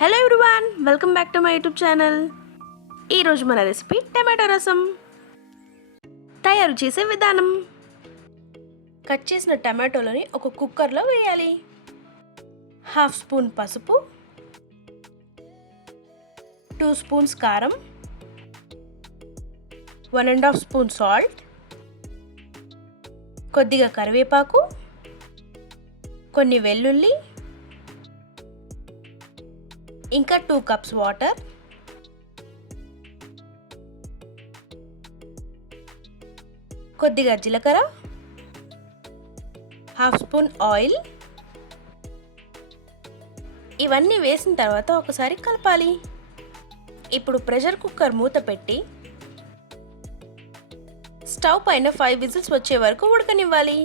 Hello everyone, welcome back to my YouTube channel. ఈరోజు మన recipe tomato రసం. తయారు చేసే విధానం: కట్ చేసిన టమాటోలని ఒక కుక్కర్లో వేయాలి. 1/2 స్పూన్ పసుపు, 2 స్పూన్స్ కారం, 1.5 స్పూన్ సాల్ట్, కొద్దిగా కరివేపాకు, కొన్ని వెల్లుల్లి, ఇంకా 2 కప్స్ వాటర్, కొద్దిగా జీలకర్ర, 1/2 స్పూన్ ఆయిల్. ఇవన్నీ వేసిన తర్వాత ఒకసారి కలపాలి. ఇప్పుడు ప్రెషర్ కుక్కర్ మూత పెట్టి స్టవ్ పైన 5 విజిల్స్ వచ్చే వరకు ఉడకనివ్వాలి.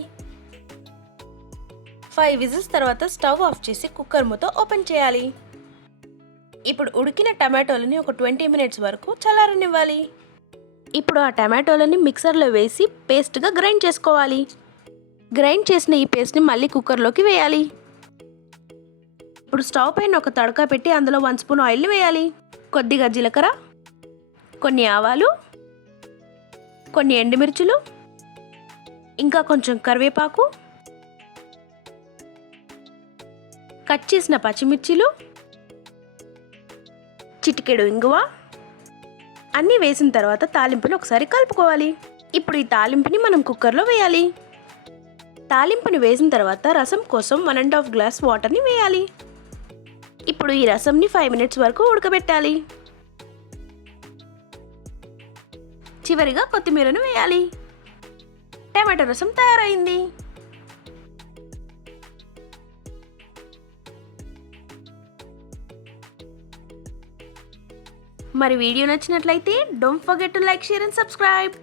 5 విజిల్స్ తర్వాత స్టవ్ ఆఫ్ చేసి కుక్కర్ మూత ఓపెన్ చేయాలి. ఇప్పుడు ఉడికిన టమాటోలని ఒక 20 మినిట్స్ వరకు చల్లారనివ్వాలి. ఇప్పుడు ఆ టమాటోలని మిక్సర్లో వేసి పేస్ట్గా గ్రైండ్ చేసుకోవాలి. గ్రైండ్ చేసిన ఈ పేస్ట్ని మళ్ళీ కుక్కర్లోకి వేయాలి. ఇప్పుడు స్టవ్ పైన ఒక తడక పెట్టి అందులో 1 స్పూన్ ఆయిల్ని వేయాలి. కొద్దిగా జీలకర్ర, కొన్ని ఆవాలు, కొన్ని ఎండుమిర్చులు, ఇంకా కొంచెం కరివేపాకు, కట్ చేసిన పచ్చిమిర్చిలు, చిటికెడు ఇంగువ అన్నీ వేసిన తర్వాత తాలింపుని ఒకసారి కలుపుకోవాలి. ఇప్పుడు ఈ తాలింపుని మనం కుక్కర్లో వేయాలి. తాలింపుని వేసిన తర్వాత రసం కోసం 1.5 గ్లాస్ వాటర్ని వేయాలి. ఇప్పుడు ఈ రసంని 5 మినిట్స్ వరకు ఉడకబెట్టాలి. చివరిగా కొత్తిమీరను వేయాలి. టమాటో రసం తయారైంది. మరి వీడియో నచ్చినట్లయితే don't forget to like, share and subscribe.